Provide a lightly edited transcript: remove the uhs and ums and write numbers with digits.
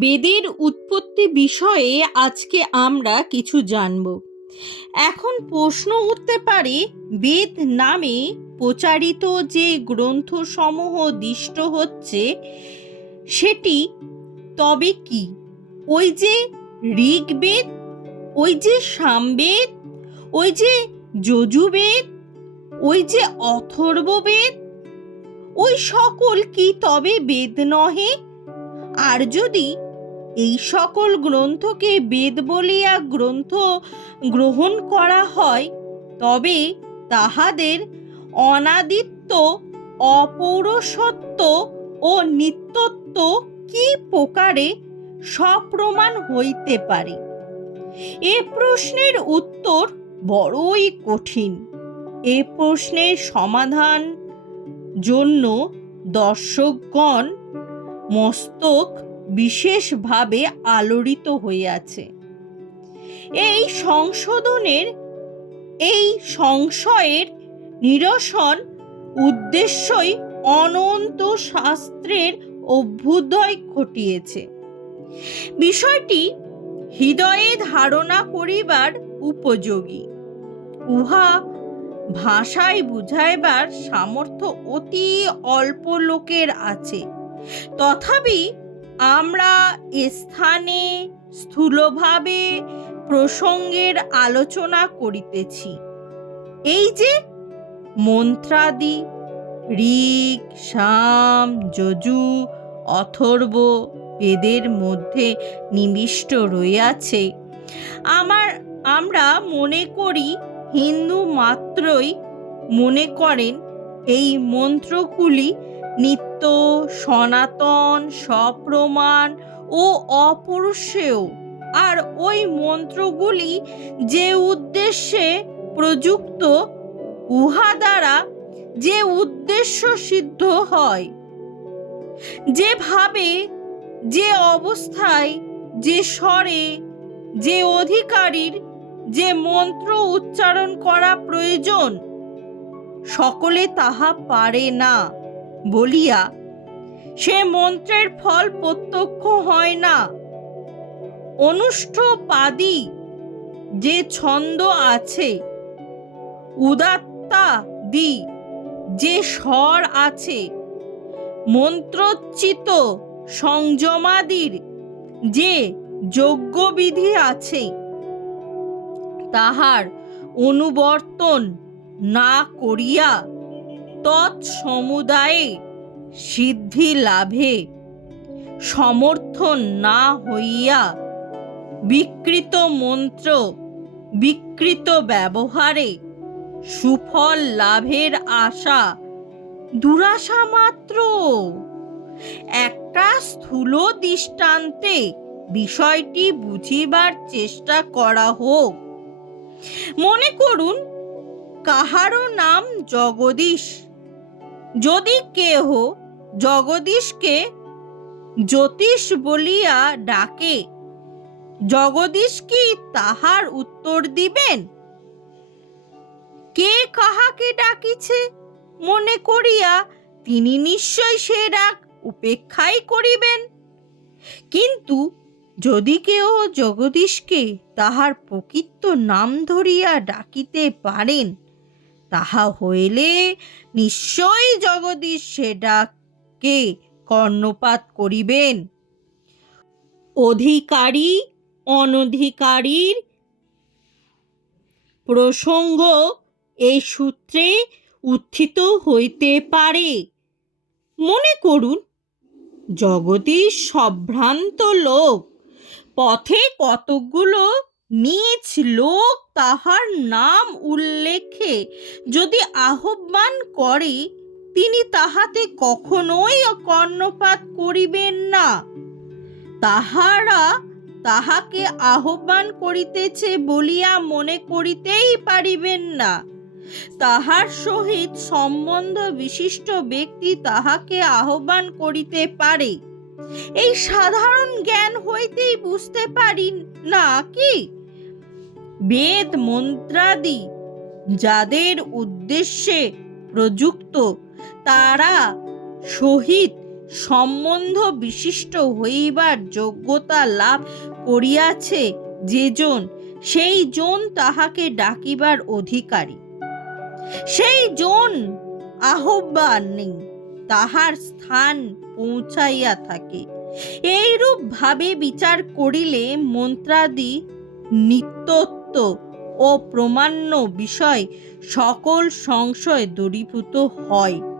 বেদের উৎপত্তি বিষয়ে আজকে আমরা কিছু জানব। এখন প্রশ্ন উঠতে পারে, বেদ নামে প্রচারিত যে গ্রন্থসমূহ দিষ্ট হচ্ছে সেটি তবে কি? ওই যে ঋগ্বেদ, ওই যে সামবেদ, ওই যে যজুর্বেদ, ওই যে অথর্ববেদ, ওই সকল কি তবে বেদ নহে? আর যদি এই সকল গ্রন্থকে বেদ বলিয়া গ্রন্থ গ্রহণ করা হয়, তবে তাহাদের অনাদিত্ব, অপৌরুষত্ব ও নিত্যত্ব কি প্রকারে সপ্রমাণ হইতে পারে? এ প্রশ্নের উত্তর বড়ই কঠিন। এ প্রশ্নের সমাধান জন্য দর্শকগণ মস্তক বিশেষভাবে আলোড়িত হইয়াছে। এই সংশয়ের নিরসন উদ্দেশ্যই অনন্ত শাস্ত্রের অভ্যুদয় ঘটিয়েছে। বিষয়টি হৃদয়ে ধারণা করিবার উপযোগী। উহা ভাষায় বুঝাইবার সামর্থ্য অতি অল্প লোকের আছে। তথাপি আমরা স্থানে স্থূলভাবে প্রসঙ্গের আলোচনা করিতেছি। এই যে মন্ত্রাদি ঋক, সাম, যজু, অথর্ব বেদের মধ্যে নিবিষ্ট রইয়াছে, আমরা মনে করি, হিন্দু মাত্রই মনে করেন এই মন্ত্রগুলি নিত্য, সনাতন, সপ্রমাণ ও অপরিসেয়। আর ওই মন্ত্রগুলি যে উদ্দেশ্যে প্রযুক্ত, উহা দ্বারা যে উদ্দেশ্য সিদ্ধ হয়, যেভাবে, যে অবস্থায়, যে স্বরে, যে অধিকারীর যে মন্ত্র উচ্চারণ করা প্রয়োজন, সকলে তাহা পারে না বলিয়া সে মন্ত্রের ফল প্রত্যক্ষ হয় না। অনুষ্ঠপাদি যে ছন্দ আছে, উদাত্তাদি যে স্বর আছে, মন্ত্রোচ্চিত সংযমাদির যে যজ্ঞবিধি আছে, তাহার অনুবর্তন না করিয়া তৎসমুদায়ে সিদ্ধি লাভে সমর্থন না হইয়া বিকৃত মন্ত্র, বিকৃত ব্যবহারে সুফল লাভের আশা দুরাশা মাত্র। একটা স্থূল দৃষ্টান্তে বিষয়টি বুঝিবার চেষ্টা করা হোক। মনে করুন, কাহারও নাম জগদীশ। যদি কেহ জগদীশকে জ্যোতিষ বলিয়া ডাকে, জগদীশ কি তাহার উত্তর দিবেন? কে কাহাকে ডাকিছে মনে করিয়া তিনি নিশ্চয় সে ডাক উপেক্ষাই করিবেন। কিন্তু যদি কেহ জগদীশকে তাহার প্রকৃত নাম ধরিয়া ডাকিতে পারেন, তাহা হইলে নিশ্চয় জগদীশ সে ডাকে কর্ণপাত করিবেন। অধিকারী অনধিকারীর প্রসঙ্গ এই সূত্রে উত্থিত হইতে পারে। মনে করুন, জগদীশ সম্ভ্রান্ত লোক। পথে কতকগুলো নীচ লোক তাহার নাম উল্লেখে যদি আহ্বান করে, তিনি তাহাতে কখনোই কর্ণপাত করিবেন না। তাহারা তাহাকে আহ্বান করিতেছে বলিয়া মনে করিতেই পারিবেন না। তাহার সহিত সম্বন্ধ বিশিষ্ট ব্যক্তি তাহাকে আহ্বান করিতে পারে। এই সাধারণ জ্ঞান হইতেই বুঝতে পারি না কি বেদ মন্ত্রাদি যাদের উদ্দেশ্যে প্রযুক্ত, তারা সহিত সম্বন্ধ বিশিষ্ট হইবার যোগ্যতা লাভ করিয়াছে যেজন, সেই জন তাহাকে ডাকিবার অধিকারী। সেই জন আহ্বানে তাহার স্থান পৌঁছাইয়া থাকে। এইরূপ ভাবে বিচার করিলে মন্ত্রাদি নিত্যত্ব ও প্রমাণ্য বিষয় সকল সংশয় দূরীভূত হয়।